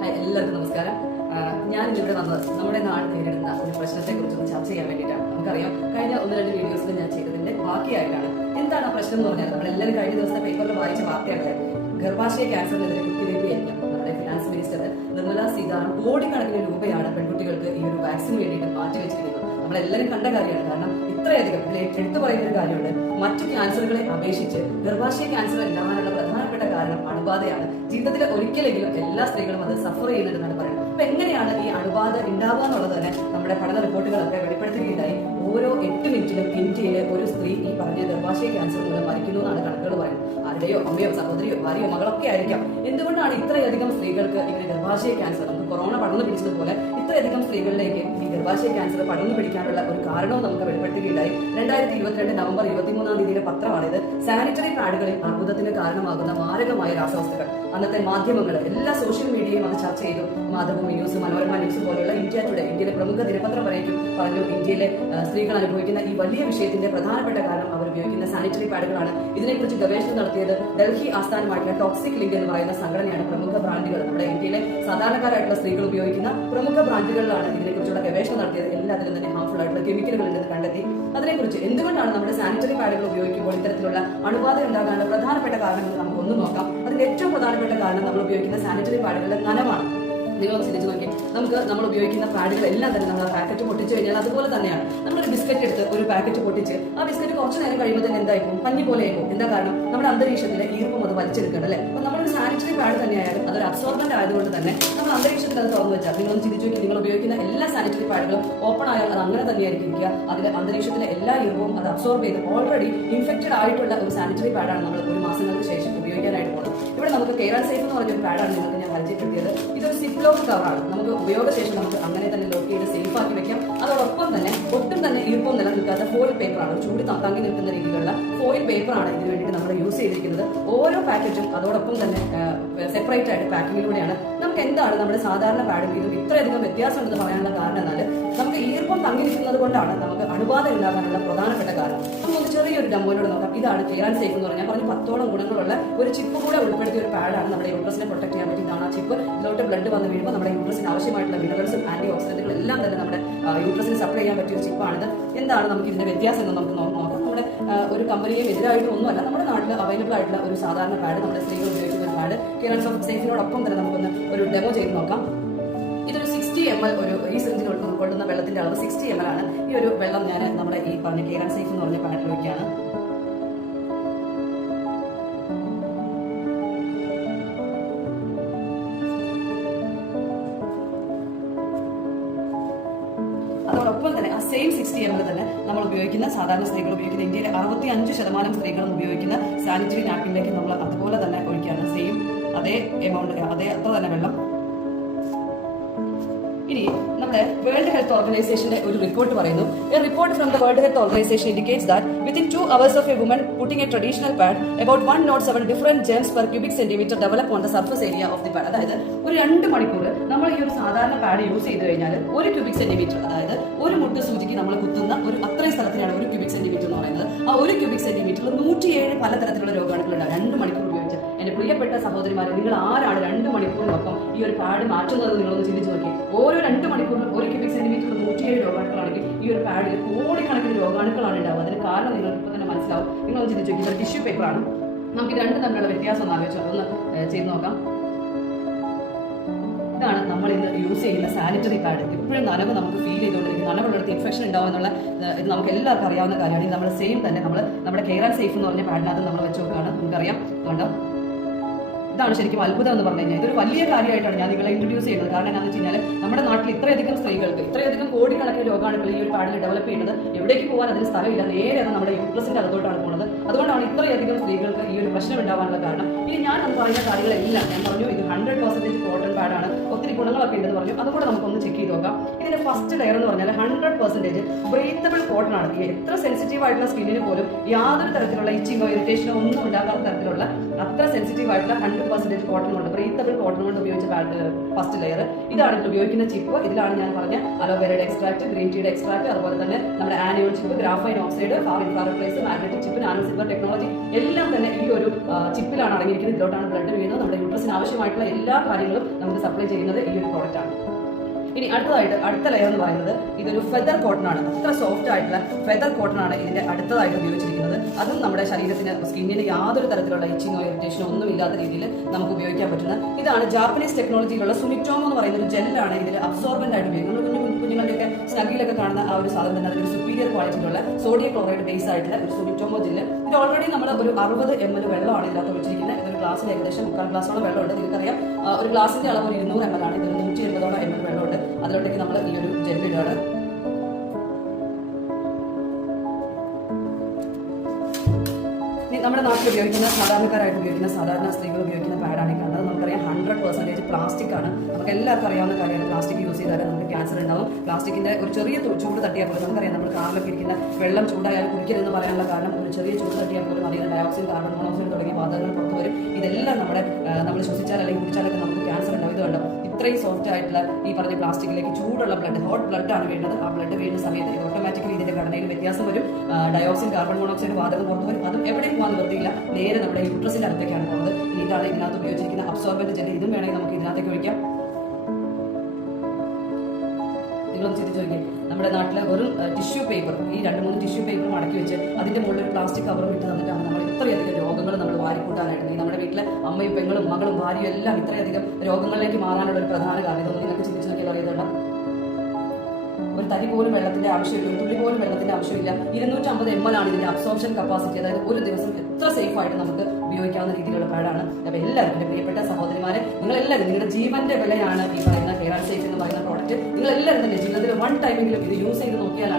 Hi, എല്ലാവർക്കും നമസ്കാരം. ഞാൻ ഇവിടെ വന്നത് നമ്മുടെ നാട് നേരിടുന്ന ഒരു പ്രശ്നത്തെ കുറിച്ചൊന്ന് ചർച്ച ചെയ്യാൻ വേണ്ടിയിട്ടാണ്. നമുക്കറിയാം, കഴിഞ്ഞ 1-2 വീഡിയോസിൽ ഞാൻ ചെയ്തതിന്റെ ബാക്കിയായിട്ടാണ്. എന്താണ് ആ പ്രശ്നം എന്ന് പറഞ്ഞാൽ, നമ്മളെല്ലാവരും കഴിഞ്ഞ ദിവസത്തെ പേപ്പറിൽ വായിച്ച വാർത്തയാണ് ഗർഭാശയ ക്യാൻസറിനെതിരെ കുത്തിവയ്പ്പ് യജ്ഞം. നമ്മുടെ ഫിനാൻസ് മിനിസ്റ്റർ നിർമ്മല സീതാരാമൻ കോടിക്കണക്കിന് രൂപയാണ് പെൺകുട്ടികൾക്ക് ഈ ഒരു വാക്സിന് വേണ്ടിയിട്ട് മാറ്റിവെച്ചിരിക്കുന്നത്. നമ്മളെല്ലാവരും കണ്ട കാര്യമാണ്. കാരണം ഇത്രയധികം എടുത്തു പറയുന്ന ഒരു കാര്യമുണ്ട്, മറ്റു ക്യാൻസറുകളെ അപേക്ഷിച്ച് ഗർഭാശയ ക്യാൻസർ ഉണ്ടാകാനുള്ള പ്രധാനപ്പെട്ട കാരണം അണുബാധയാണ്. ജീവിതത്തിൽ ഒരിക്കലെങ്കിലും എല്ലാ സ്ത്രീകളും അത് സഫർ ചെയ്യുന്നുണ്ടെന്നാണ് പറയുന്നത്. അപ്പൊ എങ്ങനെയാണ് ഈ അണുബാധ ഉണ്ടാവുക എന്നുള്ളത് തന്നെ നമ്മുടെ പഠന റിപ്പോർട്ടുകളൊക്കെ വെളിപ്പെടുത്തുകയുണ്ടായി. ഓരോ 8 മിനിറ്റിലും ഇന്ത്യയിലെ ഒരു സ്ത്രീ ഈ പറഞ്ഞ ഗർഭാശയ ക്യാൻസർ മൂലം മരിക്കുന്നു എന്നാണ് കണക്കുകൾ പറയുന്നത്. ആരുടെയോ അമ്മയോ സഹോദരിയോ ഭാര്യയോ മകളൊക്കെ ആയിരിക്കാം. എന്തുകൊണ്ടാണ് ഇത്രയധികം സ്ത്രീകൾക്ക് ഇങ്ങനെ ഗർഭാശയ ക്യാൻസർ, നമുക്ക് കൊറോണ പടർന്നു പിടിച്ചതുപോലെ ഇത്രയധികം സ്ത്രീകളിലേക്ക് ഈ ഗർഭാശയ ക്യാൻസർ പടർന്നു പിടിക്കാനുള്ള ഒരു കാരണവും നമുക്ക് വെളിപ്പെടുത്തുകയുണ്ടായി. 2022 നവംബർ 23-ാം തീയതിയിലെ പത്രമാണിത്. സാനിറ്ററി പാഡുകളിൽ അർബുദത്തിന് കാരണമാകുന്ന മാരകമായ രാസവസ്തുക്കൾ. അന്നത്തെ മാധ്യമങ്ങൾ, എല്ലാ സോഷ്യൽ മീഡിയയും അത് ചർച്ച ചെയ്തു. മാതൃഭൂമി ന്യൂസ്, മനോരമ ന്യൂസ് പോലുള്ള ഇന്ത്യ ടുഡേ, ഇന്ത്യയിലെ പ്രമുഖ ദിനപത്രം വരേക്കും പറഞ്ഞു, ഇന്ത്യയിലെ സ്ത്രീകൾ അനുഭവിക്കുന്ന ഈ വലിയ വിഷയത്തിന്റെ പ്രധാനപ്പെട്ട കാരണം അവർ ഉപയോഗിക്കുന്ന സാനിറ്ററി പാഡുകളാണ്. ഇതിനെക്കുറിച്ച് ഗവേഷണം നടത്തിയത് ഡൽഹി ആസ്ഥാനമായിട്ടുള്ള ടോക്സിക് ലിങ്ക് എന്ന് പറയുന്ന സംഘടനയാണ്. പ്രമുഖ ബ്രാൻഡുകൾ, നമ്മുടെ ഇന്ത്യയിലെ സാധാരണക്കാരായിട്ടുള്ള സ്ത്രീകൾ ഉപയോഗിക്കുന്ന പ്രമുഖ ബ്രാൻഡുകളിലാണ് ഇതിനെക്കുറിച്ചുള്ള ഗവേഷണം നടത്തിയത്. എല്ലാത്തിലും തന്നെ ഹാർംഫുൾ ആയിട്ടുള്ള കെമിക്കലുകൾ ഉണ്ടെന്ന് കണ്ടെത്തി. അതിനെക്കുറിച്ച് എന്തുകൊണ്ടാണ് നമ്മുടെ സാനിറ്ററി പാഡുകൾ ഉപയോഗിക്കുമ്പോൾ ഇത്തരത്തിലുള്ള അണുബാധ ഉണ്ടാകാനുള്ള പ്രധാനപ്പെട്ട കാരണങ്ങൾ നമുക്കൊന്ന് നോക്കാം. അതിന്റെ ഏറ്റവും പ്രധാനപ്പെട്ട കാരണം നമ്മൾ ഉപയോഗിക്കുന്ന സാനിറ്ററി പാഡുകളുടെ നനവാണ്. നിങ്ങളൊന്ന് ചിന്തിച്ചു നോക്കി, നമ്മൾ ഉപയോഗിക്കുന്ന പാഡുകളെല്ലാം തന്നെ നമ്മൾ ആ പാക്കറ്റ് പൊട്ടിച്ചു കഴിഞ്ഞാൽ അതുപോലെ തന്നെയാണ്. നമ്മളൊരു ബിസ്ക്കറ്റ് എടുത്ത് ഒരു പാക്കറ്റ് പൊട്ടിച്ച് ആ ബിസ്ക്കറ്റ് കുറച്ച് നേരം കഴിയുമ്പോൾ തന്നെ എന്തായിപ്പോൾ പഞ്ഞി പോലെ ആയിപ്പോൾ. എന്താ കാരണം? നമ്മുടെ അന്തരീക്ഷത്തിലെ ഈർപ്പം അത് വലിച്ചെടുക്കണം അല്ലേ. അപ്പൊ നമ്മളൊരു സാനിറ്ററി പാഡ് തന്നെയായാലും അതൊരു അബ്സോർബന്റ് ആയതുകൊണ്ട് തന്നെ നമ്മൾ അന്തരീക്ഷത്തിൽ അത് തുറന്നു വെച്ചാൽ, നിങ്ങളൊന്ന് ചിന്തിച്ചു നോക്കി, നിങ്ങൾ ഉപയോഗിക്കുന്ന എല്ലാ സാനിറ്ററി പാഡുകളും ഓപ്പൺ ആയാൽ അത് അങ്ങനെ തന്നെയായിരിക്കും ഇരിക്കുക. അതിന്റെ അന്തരീക്ഷത്തിലെ എല്ലാ ഈർപ്പവും അത് അബ്സോർബ് ചെയ്ത് ഓൾറെഡി ഇൻഫെക്റ്റഡ് ആയിട്ടുള്ള ഒരു സാനിറ്ററി പാഡാണ് നമ്മൾ ഒരു മാസങ്ങൾക്ക് ശേഷം ഉപയോഗിക്കാനായിട്ട് പോകുന്നത്. ഇവിടെ നമുക്ക് കെയർ ആൻഡ് സേഫ് എന്ന് പറഞ്ഞൊരു പാഡാണ് നിങ്ങൾക്ക് ഞാൻ പരിചയപ്പെടുത്തിയത്. ഇതൊരു സിപ്പ് ലോക്ക് കവറാണ്. നമുക്ക് ഉപയോഗശേഷം നമുക്ക് അങ്ങനെ തന്നെ ലോക്ക് ചെയ്ത് സേഫ് ആക്കി വെക്കാം. അതോടൊപ്പം തന്നെ ഒട്ടും തന്നെ ഈർപ്പം നിലനിൽക്കാത്ത ഫോയിൽ പേപ്പറാണ്, ചൂട് തങ്ങി നിൽക്കുന്ന രീതിയിലുള്ള ഫോയിൽ പേപ്പറാണ് ഇതിനു വേണ്ടിയിട്ട് നമ്മൾ യൂസ് ചെയ്തിരിക്കുന്നത്. ഓരോ പാക്കറ്റും അതോടൊപ്പം തന്നെ സെപ്പറേറ്റ് ആയിട്ട് പാക്കിങ്ങിലൂടെയാണ്. നമുക്ക് എന്താണ് നമ്മുടെ സാധാരണ പാഡും ഇതും ഇത്രയധികം വ്യത്യാസം ഉണ്ടെന്ന് പറയാനുള്ള കാരണം എന്നാൽ, നമുക്ക് ഈർപ്പം തങ്ങി നിൽക്കുന്നത് കൊണ്ടാണ് നമുക്ക് അണുബാധ ഉണ്ടാകാനുള്ള പ്രധാനപ്പെട്ട കാരണം. നമുക്ക് ചെറിയൊരു ഡെമോയിലൂടെ നോക്കാം. ഇതാണ് കെയർ ആൻഡ് സേഫ് എന്ന് പറഞ്ഞാൽ പറഞ്ഞ് 10ഓളം ഗുണങ്ങളുള്ള ഒരു ചിപ്പ് കൂടെ ഉൾപ്പെടുത്തിയ ഒരു പാഡാണ്. നമ്മുടെ യൂട്രസിനെ പ്രൊട്ടക്ട് ചെയ്യാൻ പറ്റും. ഇതാണ് ആ ചിപ്പ്. ഇതിലോട്ട് ബ്ലഡ് വന്ന് വീഴുമ്പോൾ നമ്മുടെ യൂട്രസിന് ആവശ്യമായിട്ടുള്ള മിനറൽസും ആന്റി ഓക്സിഡന്റുകളും എല്ലാം തന്നെ നമ്മുടെ യൂട്രസിന് സപ്ലൈ ചെയ്യാൻ പറ്റിയ ഒരു ചിപ്പാണിത്. എന്താണ് നമുക്ക് ഇതിന്റെ വ്യത്യാസം എന്ന് നമുക്ക് നോക്കാം. നമ്മുടെ ഒരു കമ്പനിയും എതിരായിട്ട് ഒന്നുമല്ല, നമ്മുടെ നാട്ടിൽ അവൈലബിൾ ആയിട്ടുള്ള ഒരു സാധാരണ പാഡ്, നമ്മുടെ സ്ത്രീകൾ ഉപയോഗിക്കുന്ന ഒരു പാഡ്. കെയർ ആൻഡ് സേഫിനോടൊപ്പം തന്നെ നമുക്കൊന്ന് ഒരു ഡെമോ ചെയ്ത് നോക്കാം. ഇതൊരു 60 ml ഈ സിറിഞ്ചിൽ ഉൾക്കൊള്ളുന്ന വെള്ളത്തിന്റെ അളവ് 60 ml ആണ്. ഈ ഒരു വെള്ളം ഞാൻ നമ്മുടെ ഈ പറഞ്ഞ കെയർ ആൻഡ് സേഫ് എന്ന് പറഞ്ഞ പാഡിൽ ഒഴിക്കുകയാണ്. അതോടൊപ്പം തന്നെ ആ സെയിം 60 ml തന്നെ നമ്മൾ ഉപയോഗിക്കുന്ന സാധാരണ സ്ത്രീകൾ ഉപയോഗിക്കുന്ന ഇന്ത്യയിലെ 65% സ്ത്രീകളും ഉപയോഗിക്കുന്ന സാനിറ്ററി നാപ്കിനിലേക്ക് നമ്മൾ അതുപോലെ തന്നെ ഒഴിക്കുകയാണ്. സെയിം അതേ എമൗണ്ട്, അത്ര തന്നെ വെള്ളം. ഇനി നമ്മുടെ വേൾഡ് ഹെൽത്ത് ഓർഗനൈസേഷന്റെ ഒരു റിപ്പോർട്ട് പറയുന്നു. A report from the world health organisation indicates that within 2 hours of a woman putting a traditional pad, about 107 different germs per cubic centimeter develop on the surface area of the pad. അതായത് ഒരു 2 മണിക്കൂർ നമ്മൾ ഈ ഒരു സാധാരണ pad use ചെയ്ത് കഴിഞ്ഞാൽ 1 cubic centimetre, അതായത് ഒരു മുട്ട് സൂചിക്ക് നമ്മൾ കുത്തുന്ന ഒരു അത്രയും സ്ഥലത്തിനാണ് 1 ക്യൂബിക് സെന്റിമീറ്റർ എന്ന് പറയുന്നത്. ആ 1 ക്യൂബിക് സെന്റിമീറ്ററിൽ 107 പലതരത്തിലുള്ള രോഗാണുക്കളുണ്ടാവും 2 മണിക്കൂർ ഉപയോഗിച്ച്. എന്റെ പ്രിയപ്പെട്ട സഹോദരിമാരെ, നിങ്ങൾ ആരാണ് 2 മണിക്കൂറിനൊപ്പം ഈ ഒരു പാഡ് മാറ്റുന്നത്? നിങ്ങളൊന്ന് ചിന്തിച്ചു നോക്കി. ഓരോ 2 മണിക്കൂറിൽ 1 ക്യൂബിക് സെന്റിമീറ്ററിൽ 107 രോഗാണുക്കളാണെങ്കിൽ ഈ ഒരു പാഡിൽ കോടിക്കണക്കിന് രോഗാണുക്കളാണ് ഉണ്ടാവുക. അതിന് കാരണം നിങ്ങൾക്ക് ഇപ്പൊ തന്നെ മനസ്സിലാവും. നിങ്ങളൊന്ന് ചിന്തിച്ചു നോക്കി. ഇതൊരു ടിഷ്യൂ പേപ്പറാണ്. നമുക്ക് ഇത് രണ്ടും തമ്മിലുള്ള വ്യത്യാസം ഒന്ന് ആലോചിച്ചോ, ഒന്ന് ചെയ്ത് നോക്കാം. ഇതാണ് നമ്മൾ ഇന്ന് യൂസ് ചെയ്യുന്ന സാനിറ്ററി പാഡ്. ഇപ്പോഴും നനവ് നമുക്ക് ഫീൽ ചെയ്തുകൊണ്ടിരിക്കും. നനവുള്ളിടത്ത് ഇൻഫെക്ഷൻ ഉണ്ടാവും എന്നുള്ള ഇത് നമുക്ക് എല്ലാവർക്കും അറിയാവുന്ന കാര്യമാണ്. ഇത് നമ്മൾ സെയിം തന്നെ നമ്മുടെ കെയർ ആൻഡ് സേഫ് എന്ന് പറഞ്ഞ പാഡിനകത്ത് നമ്മൾ വെച്ച് നോക്കുകയാണ്. നമുക്കറിയാം. അതുകൊണ്ട് ഇതാണ് ശരിക്കും അത്ഭുതം എന്ന് പറഞ്ഞു കഴിഞ്ഞാൽ ഇതൊരു വലിയ കാര്യമായിട്ടാണ് ഞാൻ നിങ്ങളെ ഇൻട്രൊഡ്യൂസ് ചെയ്യുന്നത്. കാരണം എന്താണെന്ന് വെച്ച് കഴിഞ്ഞാൽ നമ്മുടെ നാട്ടിൽ ഇത്രയധികം സ്ത്രീകൾക്ക് ഇത്രയധികം കോടിക്കണക്കിന് രോഗാണുക്കൾ ഈ ഒരു പാഡിൽ ഡെവലപ്പ് ചെയ്യുന്നത്. എവിടേക്ക് പോകാൻ അതിന് സ്ഥലമില്ല, നേരെ അത് നമ്മുടെ യൂട്രസിന്റെ അകത്തോട്ടാണ് പോകുന്നത്. അതുകൊണ്ടാണ് ഇത്രയധികം സ്ത്രീകൾക്ക് ഈ ഒരു പ്രശ്നം ഉണ്ടാവാനുള്ള കാരണം. ഇനി ഞാൻ അത് പറയുന്ന കാര്യങ്ങളെല്ലാം ഞാൻ പറഞ്ഞു, ഇത് 100% കോട്ടൺ പാഡാണ്, ഒത്തിരി ഗുണങ്ങളൊക്കെ ഉണ്ടെന്ന് പറഞ്ഞു. അതുകൂടെ നമുക്കൊന്ന് ചെക്ക് ചെയ്ത് നോക്കാം. ഇതിന്റെ ഫസ്റ്റ് ലെയർ എന്ന് പറഞ്ഞാൽ 100% ബ്രീത്തബിൾ കോട്ടൺ ആണ്. എത്ര സെൻസിറ്റീവ് ആയിട്ടുള്ള സ്കിന്നിന് പോലും യാതൊരു തരത്തിലുള്ള ഇച്ചിങ്ങോ ഇറിറ്റേഷനോ ഒന്നും ഉണ്ടാകാത്ത തരത്തിലുള്ള അത്ര സെൻസിറ്റീവ് ആയിട്ടുള്ള 100% കോട്ടൺ കൊണ്ട്, ബ്രീത്തബിൾ കോട്ടൺ കൊണ്ട് ഉപയോഗിച്ച ഫസ്റ്റ് ലെയർ. ഇതാണ് ഇതിൽ ഉപയോഗിക്കുന്ന ചിപ്പ്. ഇതിലാണ് ഞാൻ പറഞ്ഞ അലോവേരയുടെ എക്സ്ട്രാക്ട്, ഗ്രീൻ ടീയുടെ എക്സ്ട്രാക്ട്, അതുപോലെ തന്നെ നമ്മുടെ anion chip, graphene oxide, far infrared raise, magnetic chip, nano silver technology എല്ലാം തന്നെ ഈ ഒരു ചിപ്പിലാണ് അടങ്ങിയിരിക്കുന്നത്. ഇതിലോട്ടാണ് ബ്ലഡ് വീഴുന്നത്. നമ്മുടെ യൂട്രസിന് ആവശ്യമായിട്ടുള്ള എല്ലാ കാര്യങ്ങളും നമുക്ക് സപ്ലൈ ചെയ്യുന്നത് ഈ ഒരു പ്രോഡക്റ്റ് ആണ്. ഇനി അടുത്ത ലെയർ എന്ന് പറയുന്നത് ഇതൊരു ഫെദർ കോട്ടൺ ആണ്. അത്ര സോഫ്റ്റ് ആയിട്ടുള്ള ഫെദർ കോട്ടൺ ആണ് ഇതിന്റെ അടുത്തതായിട്ട് ഉപയോഗിച്ചിരിക്കുന്നത്. അതും നമ്മുടെ ശരീരത്തിന് സ്കിന്നിന് യാതൊരു തരത്തിലുള്ള ഇച്ചിങ്ങോ ഇറിറ്റേഷനോ ഒന്നും ഇല്ലാത്ത രീതിയിൽ നമുക്ക് ഉപയോഗിക്കാൻ പറ്റുന്ന ഇതാണ് ജാപ്പനീസ് ടെക്നോളജിയിലുള്ള സുമിറ്റോമോ എന്ന് പറയുന്ന ഒരു ജെല്ലാണ് ഇതിൽ അബ്സോർബന്റ് ആയിട്ട് ഉപയോഗിക്കുന്നത്. കുഞ്ഞുങ്ങളുടെയൊക്കെ സ്നഗിലൊക്കെ കാണുന്ന ആ ഒരു സാധനം തന്നെ അതിലൊരു സുപ്പീരിയർ ക്വാളിറ്റിയിലുള്ള സോഡിയം ക്ലോറൈഡ് ബേസ് ആയിട്ടുള്ള ഒരു സുമിറ്റോമോ ജെല്ല്. ഇത് ഓൾറെഡി നമ്മൾ ഒരു 60 ml വെള്ളമാണ് ഇതിനകത്ത് ഒഴിച്ചിരിക്കുന്നത്. ഇതൊരു ഗ്ലാസ്സിൽ ഏകദേശം 3/4 ഗ്ലാസോളം വെള്ളമുണ്ട്. നിങ്ങൾക്കറിയാം ഒരു ഗ്ലാസിന്റെ അളവ് ഒരു 200 ml ആണ്. ഇതിൽ 180 ml വെള്ളമുണ്ട്. അതിലോട്ടേക്ക് നമ്മൾ ഈ ഒരു ജെല്ല് ഇടാണ്. നമ്മുടെ നാട്ടിൽ ഉപയോഗിക്കുന്ന സാധാരണക്കാരായിട്ട് ഉപയോഗിക്കുന്ന സാധാരണ സ്ത്രീകൾ ഉപയോഗിക്കുന്ന പാഡാണ് ഈ കാണുന്നത്. നമുക്കറിയാം 100% പ്ലാസ്റ്റിക് ആണ്. നമുക്ക് എല്ലാവർക്കും അറിയാവുന്ന കാര്യമാണ് പ്ലാസ്റ്റിക് യൂസ് ചെയ്താൽ നമുക്ക് ക്യാൻസർ ഉണ്ടാവും. പ്ലാസ്റ്റിക്കിന്റെ ഒരു ചെറിയ ചൂട് തട്ടിയാൽ പോലും നമുക്കറിയാം നമ്മൾ കാറിലൊക്കെ ഇരിക്കുന്ന വെള്ളം ചൂടായാൽ കുടിക്കരുതെന്ന് പറയാനുള്ള കാരണം ഒരു ചെറിയ ചൂട് തട്ടിയാൽ പോലും അതിന് ഡയോക്സിൻ, കാർബൺ മോണോക്സൈഡ് തുടങ്ങിയ വാതകങ്ങൾ പുറത്തു വരും. ഇതെല്ലാം നമ്മൾ ശ്വസിച്ചാൽ അല്ലെങ്കിൽ കുടിച്ചാലൊക്കെ നമുക്ക് ക്യാൻസർ ഉണ്ടാവും. ഇത് കണ്ടോ ഇത്രയും സോഫ്റ്റ് ആയിട്ടുള്ള ഈ പറഞ്ഞ പ്ലാസ്റ്റിക്കിലേക്ക് ചൂടുള്ള ബ്ലഡ്, ഹോട്ട് ബ്ലഡ് ആണ് വേണ്ടത്. ആ ബ്ലഡ് വീഴുന്ന സമയത്ത് ഓട്ടോമാറ്റിക്കലി ഇതിന്റെ ഘടനയിൽ വ്യത്യാസം വരും. ഡയോക്സിൻ, കാർബൺ മോണോക്സൈഡ് വാതകം പുറത്തു വരും. അതും എവിടെയും പോകാൻ നിവൃത്തിയില്ല, നേരെ നമ്മുടെ യൂട്രസിന്റെ അടുത്തേക്കാണ് പോകുന്നത്. ഇനി ഇതാണ് ഇതിനകത്ത് ഉപയോഗിച്ചിരിക്കുന്ന അബ്സോർബന്റ് ജെല്ല്. ഇതും വേണമെങ്കിൽ നമുക്ക് ഇതിനകത്തേക്ക് ഒഴിക്കാം. നിങ്ങളൊന്ന് ചിന്തിച്ചു നോക്കിയേ, നമ്മുടെ നാട്ടിലെ ഒരു ടിഷ്യൂ പേപ്പർ, ഈ 2-3 ടിഷ്യൂ പേപ്പർ മടക്കി വെച്ച് അതിന്റെ മുകളിൽ ഒരു പ്ലാസ്റ്റിക് കവറും ഇട്ട് തന്നിട്ടാണ് നമ്മൾ ഇത്രയധികം രോഗങ്ങൾ നമ്മൾ വാരിക്കൂട്ടാനായിട്ട്. നമ്മുടെ വീട്ടിലെ അമ്മയും പെങ്ങളും മകളും ഭാര്യയും എല്ലാം ഇത്രയധികം രോഗങ്ങളിലേക്ക് മാറാനുള്ള ഒരു പ്രധാന കാരണം ഇതൊന്നും നിങ്ങൾക്ക് ചിന്തിച്ചു നോക്കിയാൽ അറിയുന്നുണ്ടോ? ഒരു തരി പോലും വെള്ളത്തിന്റെ ആവശ്യമില്ല, ഒരു തുള്ളി പോലും വെള്ളത്തിന്റെ ആവശ്യമില്ല. 250 ml ആണ് ഇതിന്റെ അബ്സോർപ്ഷൻ കപ്പാസിറ്റി. അതായത് ഒരു ദിവസം എത്ര സേഫ് ആയിട്ട് നമുക്ക് ഉപയോഗിക്കാവുന്ന രീതിയിലുള്ള പാഡാണ്. അപ്പൊ എല്ലാവരും എന്റെ പ്രിയപ്പെട്ട സഹോദരിമാരെ, നിങ്ങളെല്ലാവരും നിങ്ങളുടെ ജീവന്റെ വിലയാണ് ഈ പറയുന്ന ഹെയർ ആൻഡ് സേഫ് എന്ന് പറയുന്ന പ്രോഡക്റ്റ്. നിങ്ങളെല്ലാവരും തന്നെ ജീവിതത്തിൽ 1 ടൈമെങ്കിലും ഇത് യൂസ് ചെയ്ത് നോക്കിയാലാണ്